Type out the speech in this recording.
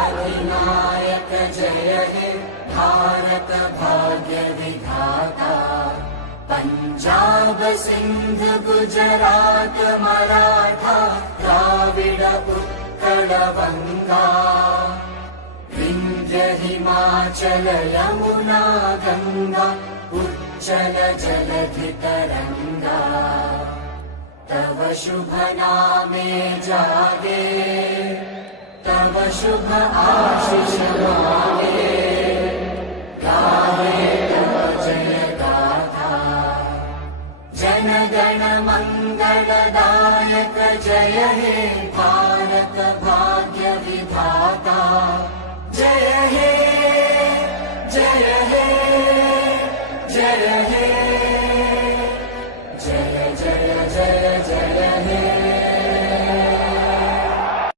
अधिनायक जय हे भारत भाग्य विधाता। पंजाब सिंध गुजरात मराठा द्राविड उत्कल बंगा। विंध्य हिमाचल यमुना गंगा उच्चल जलधि तरंगा। तव शुभ नामे जागे तव शुभ आशीष मांगे। गावे तव जय गाथा जन गण मंगलदायक जय हे भारत भाग्य